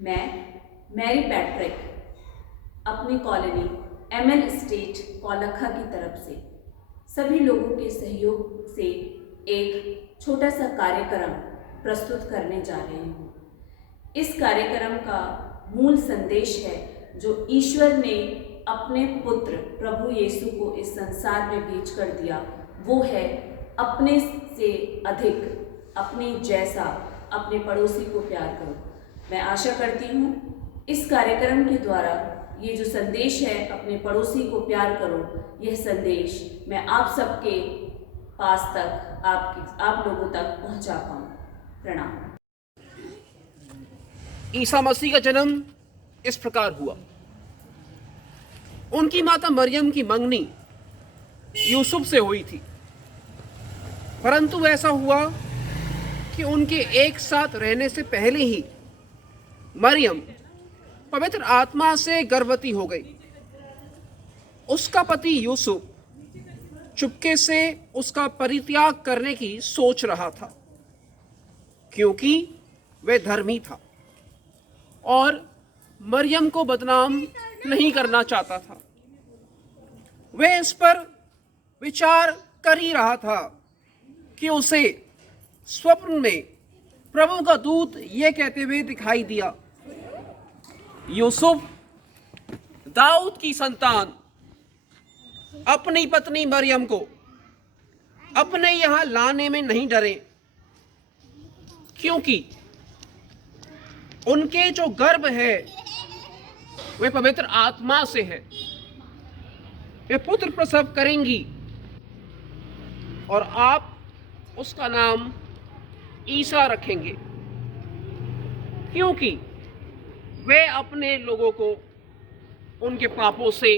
मैं Mary Patrick अपनी colony ML state कौलखा की तरफ से सभी लोगों के सहयोग से एक छोटा सा कार्यक्रम प्रस्तुत करने जा रही हूँ। इस कार्यक्रम का मूल संदेश है जो ईश्वर ने अपने पुत्र प्रभु यीशु को इस संसार में भेज कर दिया, वो है अपने से अधिक, अपने जैसा अपने पड़ोसी को प्यार करो। मैं आशा करती हूँ इस कार्यक्रम के द्वारा ये जो संदेश है अपने पड़ोसी को प्यार करो, यह संदेश मैं आप सबके पास तक आप लोगों तक पहुँचा पाऊँ। प्रणाम। ईसा मसीह का जन्म इस प्रकार हुआ। उनकी माता मरियम की मंगनी यूसुफ से हुई थी, परंतु ऐसा हुआ कि उनके एक साथ रहने से पहले ही मरियम पवित्र आत्मा से गर्भवती हो गई। उसका पति यूसुफ चुपके से उसका परित्याग करने की सोच रहा था, क्योंकि वह धर्मी था और मरियम को बदनाम नहीं करना चाहता था। वह इस पर विचार कर ही रहा था कि उसे स्वप्न में प्रभु का दूत यह कहते हुए दिखाई दिया, यूसुफ दाऊद की संतान अपनी पत्नी मरियम को अपने यहां लाने में नहीं डरे, क्योंकि उनके जो गर्भ है वे पवित्र आत्मा से है। वे पुत्र प्रसव करेंगी और आप उसका नाम ईसा रखेंगे, क्योंकि वे अपने लोगों को उनके पापों से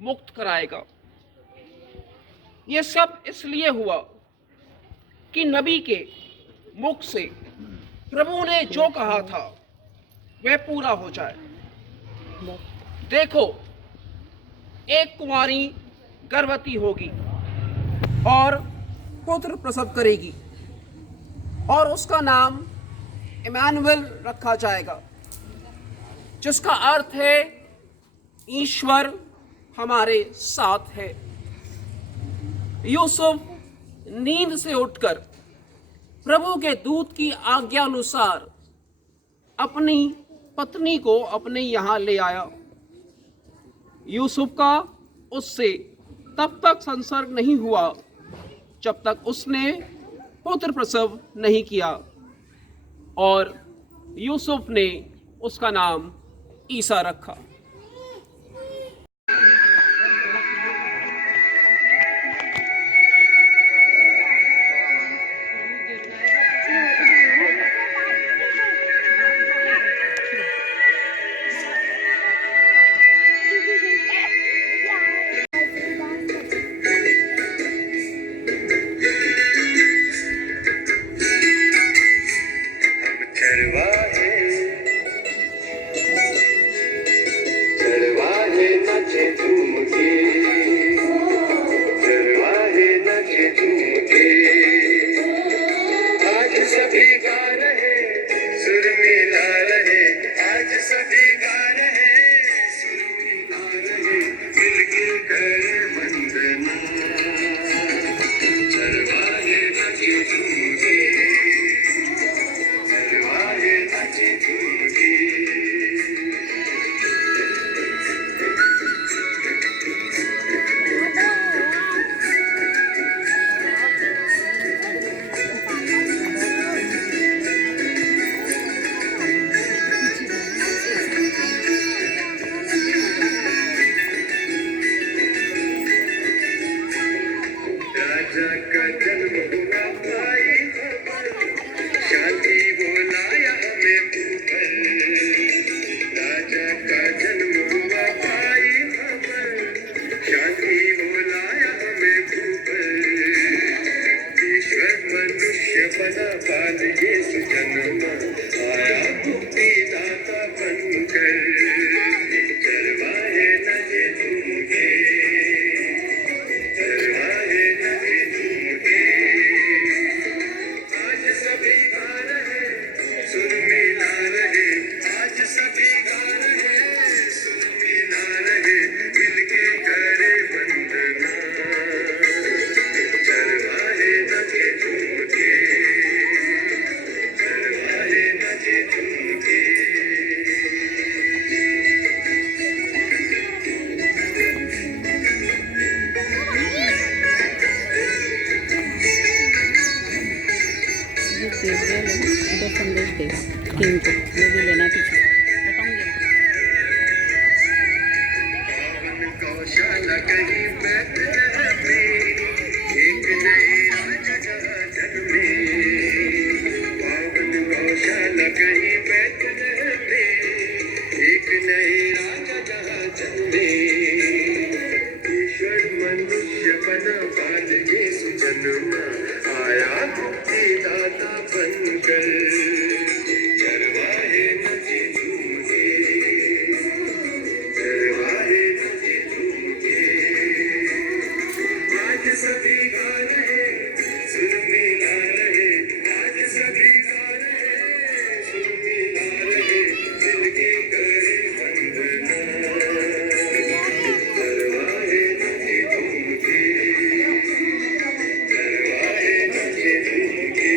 मुक्त कराएगा। यह सब इसलिए हुआ कि नबी के मुख से प्रभु ने जो कहा था वह पूरा हो जाए। देखो, एक कुंवारी गर्भवती होगी और पुत्र प्रसव करेगी और उसका नाम इमानुएल रखा जाएगा, जिसका अर्थ है ईश्वर हमारे साथ है। यूसुफ नींद से उठकर प्रभु के दूत की आज्ञा अनुसार अपनी पत्नी को अपने यहाँ ले आया। यूसुफ का उससे तब तक संसर्ग नहीं हुआ जब तक उसने पुत्र प्रसव नहीं किया, और यूसुफ ने उसका नाम ईसा रखा। जो भी लेना पीछे बताऊंगी ना। गौशाला कहीं बैतलहम में एक नई राजा जन्मे। पावन गौशाला कहीं बैतलहम में एक नई राजा जन्मे। ईश्वर मनुष्य बना बाल यीशु जन्मा, आया मुक्तिदाता बनकर। चरवाहे नचे झूम के, चरवाहे नचे झूम के। आज सभी गा रहे, सुर मिला रहे। आज सभी गा रहे, सुर मिला रहे। दिल के करे वंदना। चरवाहे नचे झूम के, चरवाहे नचे झूम के।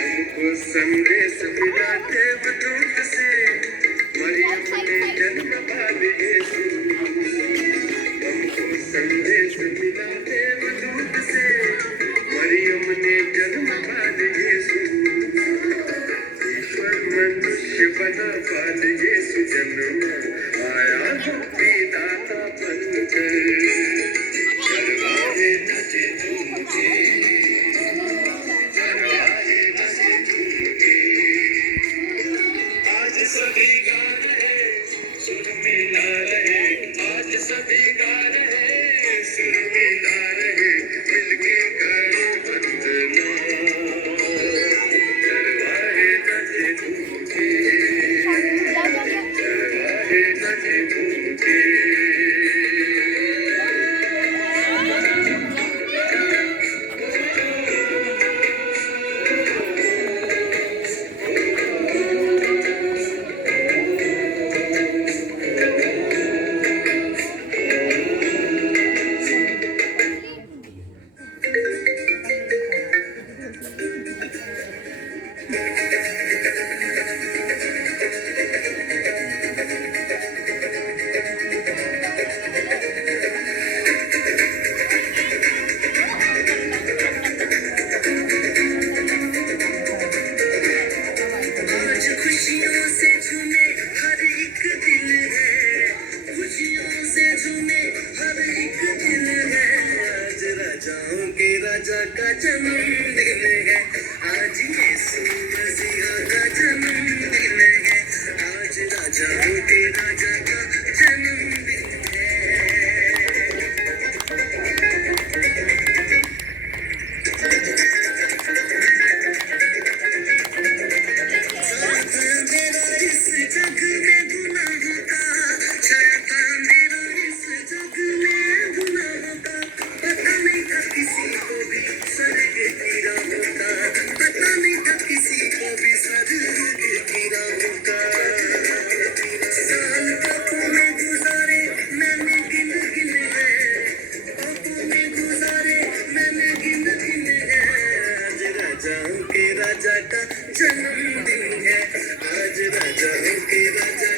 हमको संदेश मिला देवदूत से, मरियम ने जन्म पाल यीशु। हमको संदेश मिला देवदूत से, मरियम ने जन्म पाल यीशु। ईश्वर मनुष्य बना पाल यीशु जन्मा, आया मुक्तिदाता बनकर। चरवाहे नचे झूम के, चरवाहे नचे झूम के। आज सभी गा रहे, सुर मिला रहे। आज सभी गा रहे, सुर मिला रहे। मिलके करे वंदना। चरवाहे नचे झूम के, चरवाहे नचे झूम के। आज खुशियों से झूमे हर एक दिल है। खुशियों से झूमे हर एक दिल है। आज राजाओं के राजा का जन्मदिन है। आज यीशु मसीहा का जन्मदिन है। आज राजाओं के राजा का जन्मदिन है। अंधेरा इस जग में गुनाहों का, छाया अंधेरा इस जग में गुनाहों का। पता नहीं था किसी को भी स्वर्ग की राहों का। पता नहीं था किसी को भी स्वर्ग की राहों का। साल पापों में गुजारे मैंने गिन गिन है। पापों में गुजारे मैंने गिन गिन है। आज राजाओं के राजा का जन्मदिन है। आज राजाओं के राजा